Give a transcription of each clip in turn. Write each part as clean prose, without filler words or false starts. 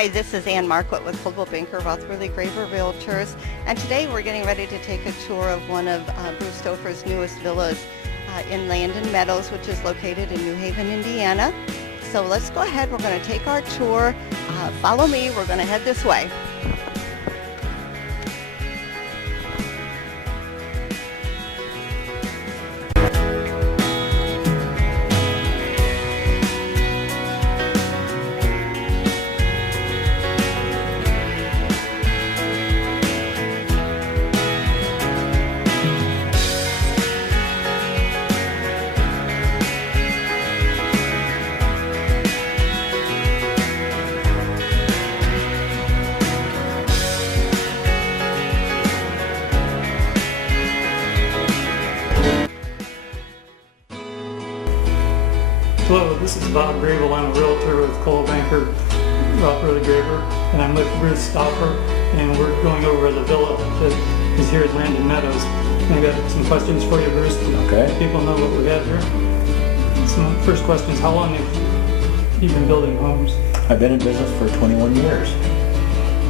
Hi, this is Ann Marquette with Coldwell Banker Rothworthy Graver Realtors, and today we're getting ready to take a tour of one of Bruce Stopher's newest villas in Landon Meadows, which is located in New Haven, Indiana. So let's go ahead. We're going to take our tour. Follow me. We're going to head this way. Hello, this is Bob Grable. I'm a realtor with Coldwell Banker Rothworthy Graver, and I'm with Bruce Stopher, and we're going over the villa that is here at Landon Meadows. And I got some questions for you, Bruce. Okay. People know what we have here. Some first question is, how long have you been building homes? I've been in business for 21 years.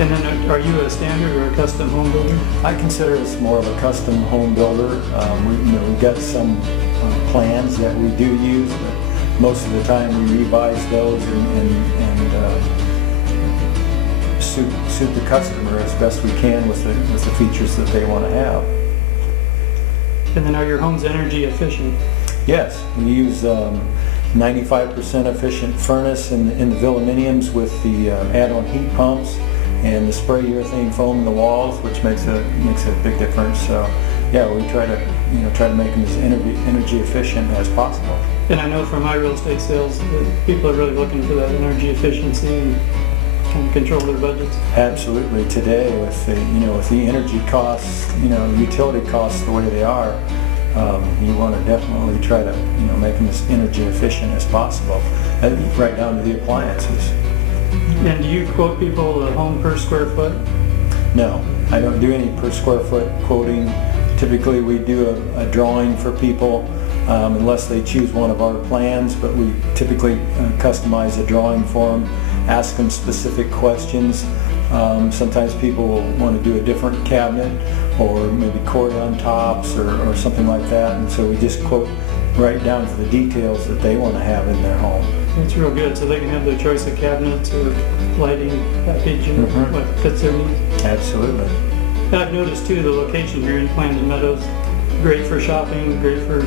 And then are you a standard or a custom home builder? I consider us more of a custom home builder. We've got some plans that we do use, but most of the time we revise those and suit the customer as best we can with the features that they want to have. And then are your homes energy efficient? Yes, we use 95% efficient furnace in the villaminiums with the add-on heat pumps and the spray urethane foam in the walls, which makes a big difference. So yeah, we try to make them as energy efficient as possible. And I know from my real estate sales that people are really looking for that energy efficiency and kind of control their budgets. Absolutely. Today, with the energy costs, utility costs the way they are, you want to definitely try to make them as energy efficient as possible, right down to the appliances. And do you quote people a home per square foot? No, I don't do any per square foot quoting. Typically, we do a drawing for people. Unless they choose one of our plans, but we typically customize a drawing for them, ask them specific questions. Sometimes people will want to do a different cabinet or maybe cordon tops or something like that, and so we just quote right down to the details that they want to have in their home. That's real good, so they can have their choice of cabinets or lighting package and what fits their needs. Absolutely. And I've noticed too the location here in Landon Meadows, great for shopping, great for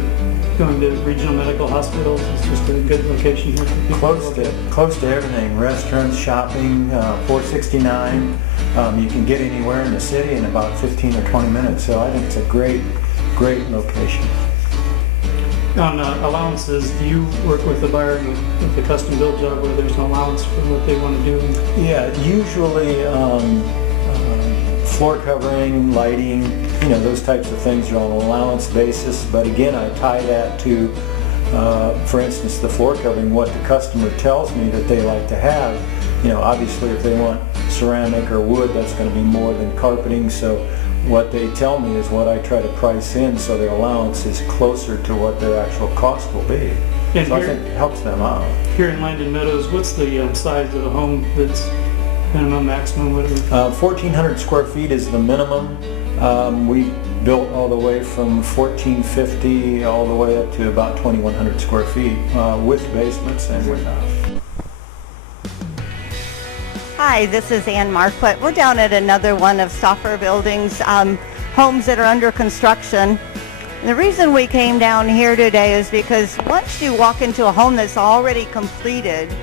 going to regional medical hospitals. It's just a good location here for people. Close to everything. Restaurants, shopping, 469. You can get anywhere in the city in about 15 or 20 minutes. So I think it's a great location. On allowances, do you work with the buyer with the custom build job where there's an allowance for what they want to do? Yeah, usually floor covering, lighting, those types of things are on an allowance basis. But again, I tie that to, for instance, the floor covering, what the customer tells me that they like to have. Obviously if they want ceramic or wood, that's going to be more than carpeting. So what they tell me is what I try to price in so their allowance is closer to what their actual cost will be. And so I think it helps them out. Here in Landon Meadows, what's the size of the home that's minimum, maximum, whatever? 1,400 square feet is the minimum. We built all the way from 1,450 all the way up to about 2,100 square feet with basements and without. Hi, this is Ann Marquette. We're down at another one of Stopher Buildings, homes that are under construction. And the reason we came down here today is because once you walk into a home that's already completed,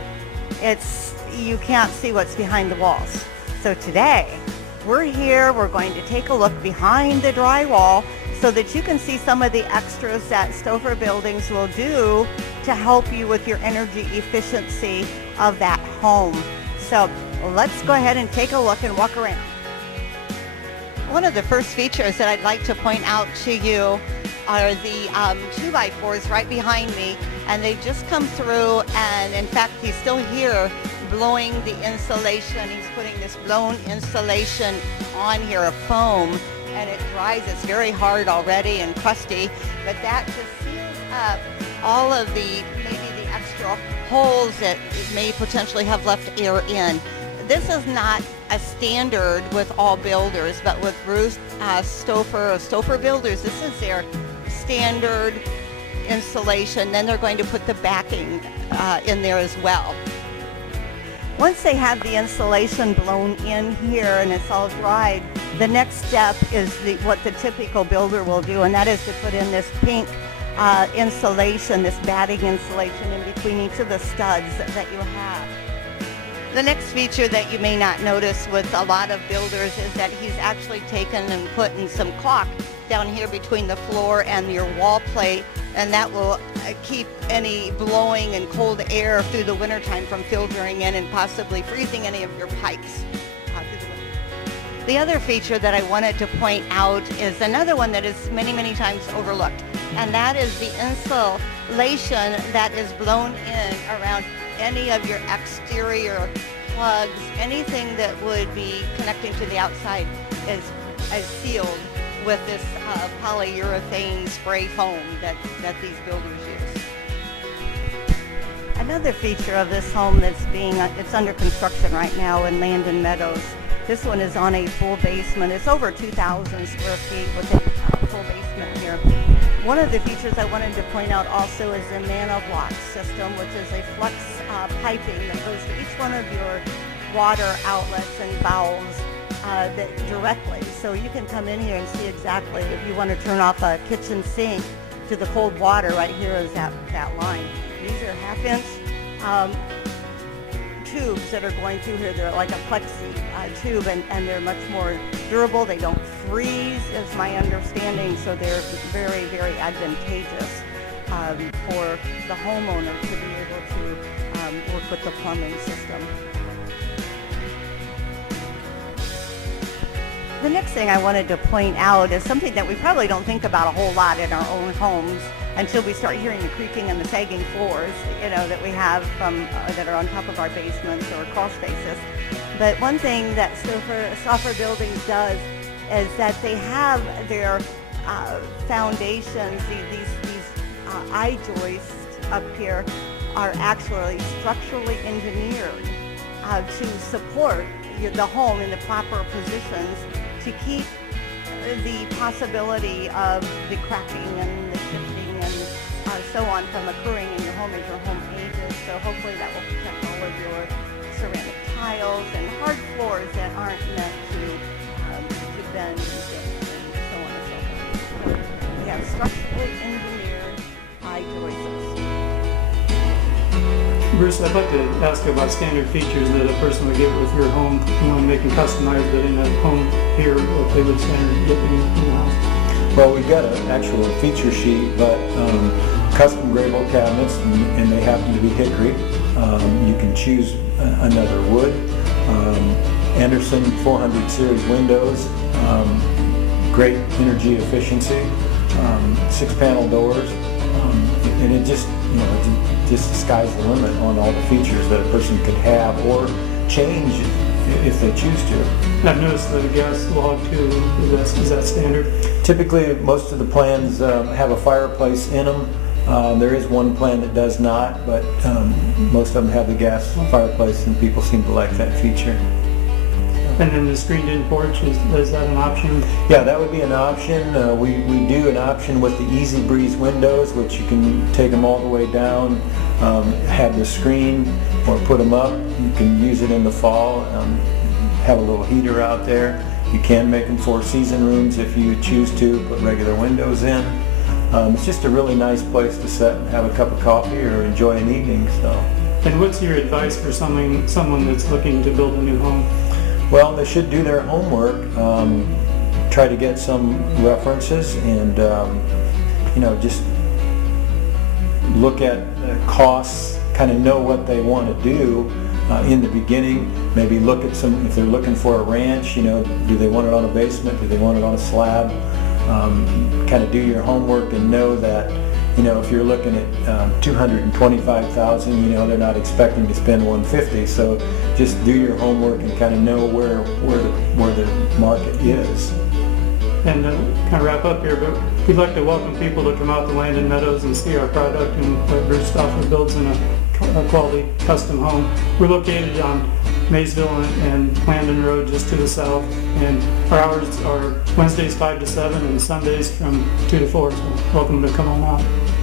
you can't see what's behind the walls. So today, we're here, we're going to take a look behind the drywall so that you can see some of the extras that Stopher Buildings will do to help you with your energy efficiency of that home. So let's go ahead and take a look and walk around. One of the first features that I'd like to point out to you are the 2x4s right behind me, and they've just come through, and in fact he's still here blowing the insulation. He's putting this blown insulation on here of foam, and it dries. It's very hard already and crusty, but that just seals up all of maybe the extra holes that may potentially have left air in. this is not a standard with all builders, but with Bruce Stopher of Stopher Builders, this is their standard insulation. Then they're going to put the backing in there as well. Once they have the insulation blown in here and it's all dried, the next step is what the typical builder will do, and that is to put in this pink insulation, this batting insulation in between each of the studs that you have. The next feature that you may not notice with a lot of builders is that he's actually taken and put in some caulk down here between the floor and your wall plate, and that will keep any blowing and cold air through the wintertime from filtering in and possibly freezing any of your pipes. The other feature that I wanted to point out is another one that is many, many times overlooked, and that is the insulation that is blown in around any of your exterior plugs. Anything that would be connecting to the outside is sealed with this polyurethane spray foam that these builders use. Another feature of this home it's under construction right now in Landon Meadows. This one is on a full basement. It's over 2,000 square feet with a full basement here. One of the features I wanted to point out also is the ManaBlock system, which is a flex piping that goes to each one of your water outlets and valves directly. So you can come in here and see exactly if you want to turn off a kitchen sink to the cold water. Right here is that line. These are half-inch tubes that are going through here. They're like a plexi tube, and they're much more durable. They don't freeze, is my understanding, so they're very, very advantageous for the homeowner to be able to work with the plumbing system. The next thing I wanted to point out is something that we probably don't think about a whole lot in our own homes until we start hearing the creaking and the sagging floors, that we have that are on top of our basements or crawl spaces. But one thing that Stopher Buildings does is that they have their foundations, these eye joists up here are actually structurally engineered to support the home in the proper positions to keep the possibility of the cracking and the shifting and so on from occurring in your home as your home ages. So hopefully that will protect all of your ceramic tiles and hard floors that aren't meant to bend and shift and so on and so forth. We have structurally engineered eye joists. Bruce, I'd like to ask about standard features that a person would get with your home, and they can customize it in a home here, if they would standard get in the house. Well, we've got an actual feature sheet, but custom grable cabinets, and they happen to be hickory. You can choose another wood. Anderson 400 series windows, great energy efficiency, 6-panel doors, and it just, just the sky's the limit on all the features that a person could have or change if they choose to. I've noticed that a gas log too, is that standard? Typically, most of the plans have a fireplace in them. There is one plan that does not, but most of them have the gas fireplace, and people seem to like that feature. And then the screened-in porch, is that an option? Yeah, that would be an option. We do an option with the Easy Breeze windows, which you can take them all the way down, have the screen, or put them up. You can use it in the fall, have a little heater out there. You can make them 4-season rooms if you choose to, put regular windows in. It's just a really nice place to sit and have a cup of coffee or enjoy an evening. So. And what's your advice for someone that's looking to build a new home? Well, they should do their homework, try to get some references, and just look at costs, kind of know what they want to do in the beginning. Maybe look at if they're looking for a ranch, do they want it on a basement, do they want it on a slab? Kind of do your homework and know that, if you're looking at $225,000, they're not expecting to spend $150. So just do your homework and kind of know where the market is. And kind of wrap up here, but we'd like to welcome people to come out to Landon Meadows and see our product and what Bruce Stopher builds in a quality custom home. We're located on Maysville and Landon Road just to the south. And our hours are Wednesdays 5 to 7 and Sundays from 2 to 4. So welcome to come on out.